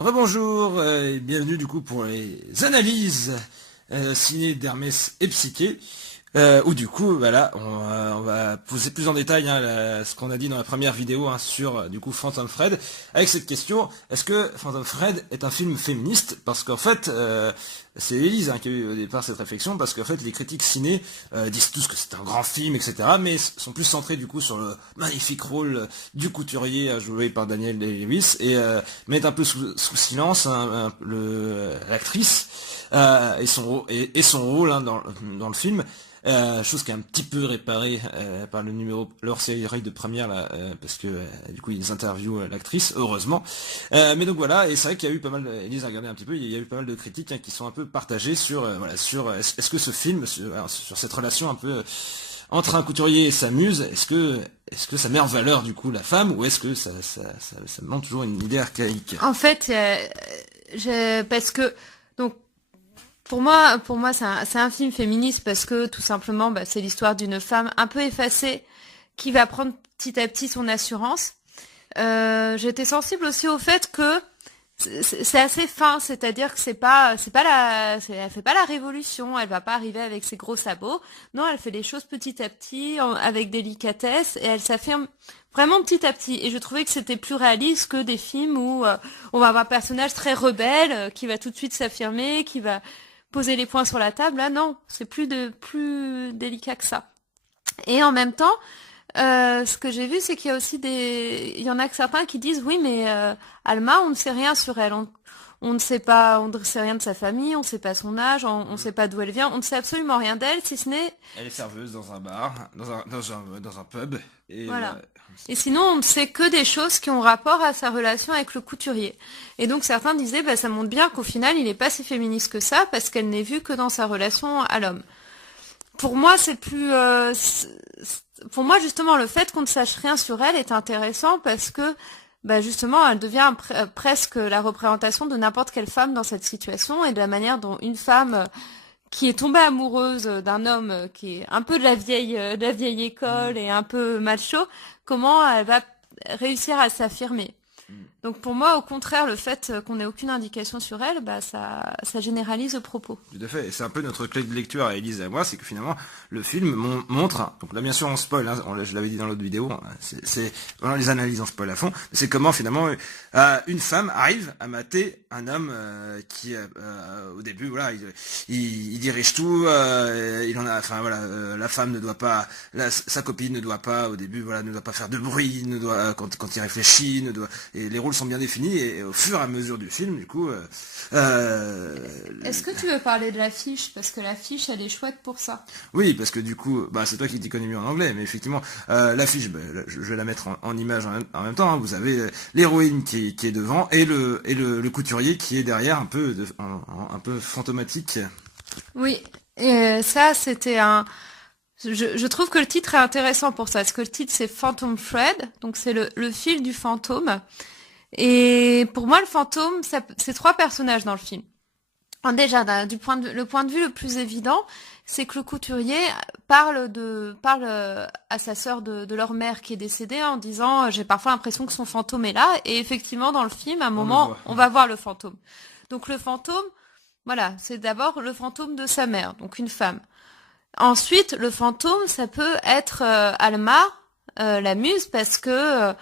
Rebonjour et bienvenue du coup pour les analyses ciné d'Hermès et Psyché. Où du coup, voilà, on va poser plus en détail ce qu'on a dit dans la première vidéo sur du coup Phantom Thread, avec cette question: est-ce que Phantom Thread est un film féministe? Parce qu'en fait, c'est Élise qui a eu au départ cette réflexion, parce qu'en fait les critiques ciné disent tous que c'est un grand film, etc., mais sont plus centrés du coup sur le magnifique rôle du couturier joué par Daniel Day-Lewis, et mettent un peu sous silence l'actrice et son rôle dans le film. Chose qui est un petit peu réparée par le numéro leur série de première là, parce que du coup ils interviewent l'actrice, heureusement. Mais donc voilà, et c'est vrai qu'il y a eu pas mal, Elise a regardé un petit peu, il y a eu pas mal de critiques qui sont un peu partagées sur est-ce que ce film, sur cette relation un peu entre un couturier et sa muse, est-ce que ça met en valeur du coup la femme, ou est-ce que ça montre toujours une idée archaïque? En fait, parce que donc pour moi, c'est un film féministe parce que tout simplement, c'est l'histoire d'une femme un peu effacée qui va prendre petit à petit son assurance. J'étais sensible aussi au fait que c'est assez fin, c'est-à-dire que elle fait pas la révolution, elle va pas arriver avec ses gros sabots. Non, elle fait les choses petit à petit, avec délicatesse, et elle s'affirme vraiment petit à petit. Et je trouvais que c'était plus réaliste que des films où on va avoir un personnage très rebelle qui va tout de suite s'affirmer, qui va poser les points sur la table. Là, non, c'est plus délicat que ça. Et en même temps, ce que j'ai vu, c'est qu'il y a aussi il y en a que certains qui disent oui, mais Alma, on ne sait rien sur elle. On ne sait pas, on ne sait rien de sa famille, on ne sait pas son âge, on ne sait pas d'où elle vient, on ne sait absolument rien d'elle, si ce n'est. Elle est serveuse dans un bar, dans un pub, et Voilà. Et sinon, on ne sait que des choses qui ont rapport à sa relation avec le couturier. Et donc certains disaient, ça montre bien qu'au final, il n'est pas si féministe que ça, parce qu'elle n'est vue que dans sa relation à l'homme. Pour moi, pour moi, justement, le fait qu'on ne sache rien sur elle est intéressant parce que, justement, elle devient presque la représentation de n'importe quelle femme dans cette situation, et de la manière dont une femme qui est tombée amoureuse d'un homme qui est un peu de la vieille école et un peu macho, comment elle va réussir à s'affirmer. Donc pour moi, au contraire, le fait qu'on n'ait aucune indication sur elle, ça généralise le propos. Tout à fait, et c'est un peu notre clé de lecture à Élise et à moi, c'est que finalement le film montre, donc là bien sûr on spoil, je l'avais dit dans l'autre vidéo, c'est vraiment les analyses on spoil à fond, mais c'est comment finalement une femme arrive à mater un homme qui au début voilà il dirige tout, il en a, enfin voilà, la femme ne doit pas, sa copine ne doit pas au début voilà ne doit pas faire de bruit, ne doit quand il réfléchit, et les rôles sont bien définis, et au fur et à mesure du film du coup est-ce que tu veux parler de l'affiche? Parce que l'affiche, elle est chouette pour ça. oui, parce que du coup, c'est toi qui t'y connais mieux en anglais, mais effectivement, l'affiche, je vais la mettre en image en même temps. Vous avez l'héroïne qui est devant, et le couturier qui est derrière, un peu fantomatique. Oui, et ça, c'était un. Je trouve que le titre est intéressant pour ça, parce que le titre c'est Phantom Thread, donc c'est le fil du fantôme. Et pour moi, le fantôme, c'est trois personnages dans le film. Alors déjà, le point de vue le plus évident, c'est que le couturier parle à sa sœur de leur mère qui est décédée en disant j'ai parfois l'impression que son fantôme est là. Et effectivement, dans le film, à un moment, on va voir le fantôme. Donc le fantôme, voilà, c'est d'abord le fantôme de sa mère, donc une femme. Ensuite, le fantôme, ça peut être Alma, la muse, parce que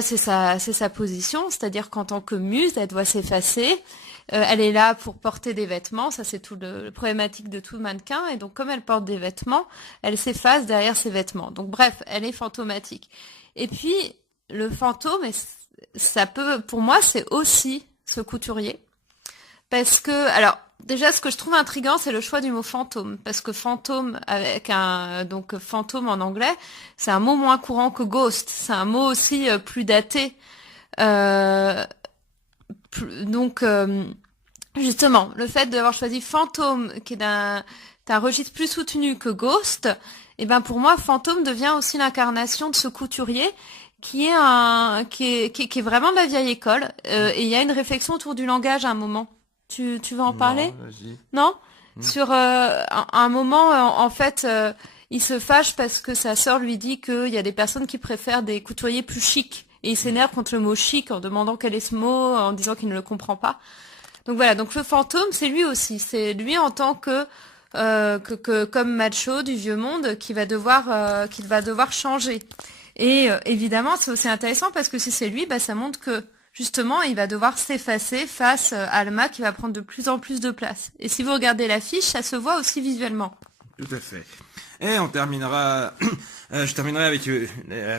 c'est sa position, c'est-à-dire qu'en tant que muse, elle doit s'effacer. Elle est là pour porter des vêtements, ça c'est tout le problématique de tout mannequin, et donc comme elle porte des vêtements, elle s'efface derrière ses vêtements. Donc bref, elle est fantomatique. Et puis le fantôme, ça peut, pour moi, c'est aussi ce couturier, parce que, alors déjà, ce que je trouve intriguant, c'est le choix du mot fantôme, parce que fantôme donc fantôme en anglais, c'est un mot moins courant que ghost, c'est un mot aussi plus daté. Donc, justement, le fait d'avoir choisi fantôme, qui est d'un registre plus soutenu que ghost, pour moi, fantôme devient aussi l'incarnation de ce couturier qui est vraiment de la vieille école. Et il y a une réflexion autour du langage à un moment. Tu veux en parler? Non, vas-y. Non? Sur un moment, en fait, il se fâche parce que sa sœur lui dit qu'il y a des personnes qui préfèrent des couturiers plus chics. et il s'énerve contre le mot chic en demandant quel est ce mot, en disant qu'il ne le comprend pas. Donc voilà, donc le fantôme, c'est lui aussi. C'est lui en tant que comme macho du vieux monde qu'il va devoir changer. Et évidemment, c'est aussi intéressant parce que si c'est lui, bah, ça montre que justement, il va devoir s'effacer face à Alma qui va prendre de plus en plus de place. Et si vous regardez l'affiche, ça se voit aussi visuellement. Tout à fait. Et on terminera, je terminerai avec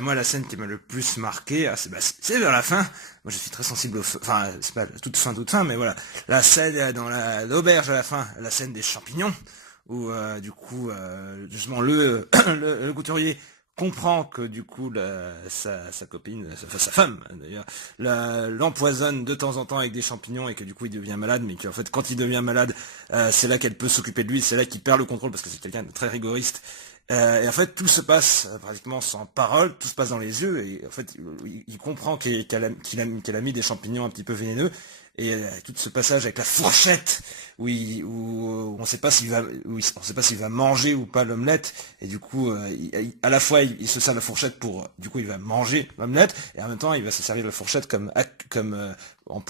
moi la scène qui m'a le plus marqué, c'est vers la fin. Moi je suis très sensible au feu, enfin c'est pas toute fin, mais voilà, la scène dans l'auberge à la fin, la scène des champignons, où du coup justement le couturier comprend que du coup sa copine, sa femme d'ailleurs, l'empoisonne de temps en temps avec des champignons et que du coup il devient malade, mais qu'en fait quand il devient malade, c'est là qu'elle peut s'occuper de lui, c'est là qu'il perd le contrôle parce que c'est quelqu'un de très rigoriste. Et en fait tout se passe pratiquement sans parole, tout se passe dans les yeux et en fait il comprend qu'elle a mis des champignons un petit peu vénéneux. Et tout ce passage avec la fourchette où on sait pas s'il va manger ou pas l'omelette, et du coup à la fois il se sert de la fourchette pour du coup il va manger l'omelette et en même temps il va se servir de la fourchette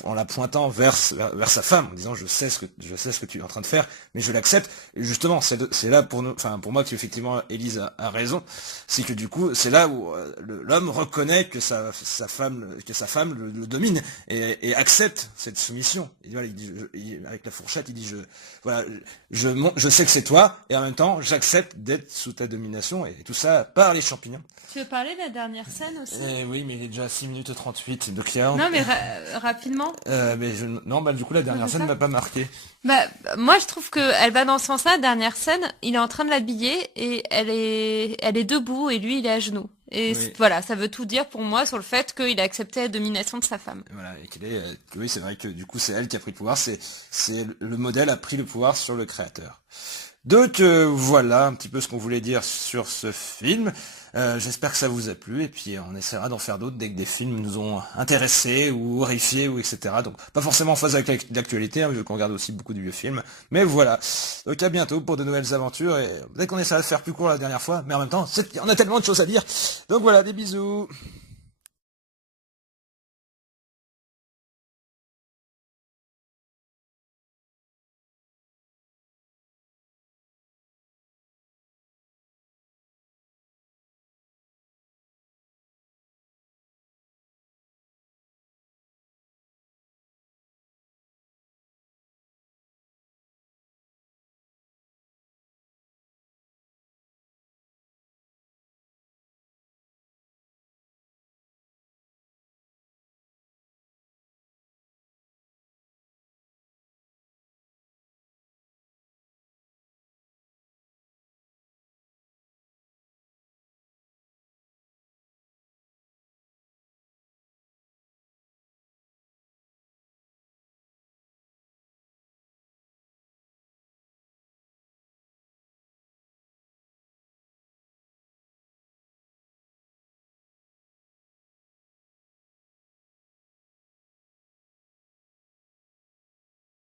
en la pointant vers sa femme en disant je sais ce que tu es en train de faire mais je l'accepte. Et justement c'est là pour moi que effectivement Élise a raison, c'est que du coup c'est là où l'homme reconnaît que sa femme le domine et accepte cette soumission. Et voilà, avec la fourchette, il dit je sais que c'est toi, et en même temps, j'accepte d'être sous ta domination, et tout ça par les champignons. Tu veux parler de la dernière scène aussi? Oui, mais il est déjà à 6 minutes 38, donc non, mais rapidement. Du coup, la dernière scène m'a pas marqué. Bah, moi, je trouve que elle va dans ce sens-là. La dernière scène, il est en train de l'habiller et elle est debout et lui, il est à genoux. Et oui. Voilà, ça veut tout dire pour moi sur le fait qu'il a accepté la domination de sa femme. Voilà, et oui, c'est vrai que du coup, c'est elle qui a pris le pouvoir. C'est le modèle a pris le pouvoir sur le créateur. Donc voilà un petit peu ce qu'on voulait dire sur ce film. J'espère que ça vous a plu et puis on essaiera d'en faire d'autres dès que des films nous ont intéressés ou horrifiés ou etc. Donc pas forcément en phase avec l'actualité, hein, vu qu'on regarde aussi beaucoup de vieux films. Mais voilà. Donc à bientôt pour de nouvelles aventures et peut-être qu'on essaiera de faire plus court la dernière fois, mais en même temps, on a tellement de choses à dire. Donc voilà, des bisous.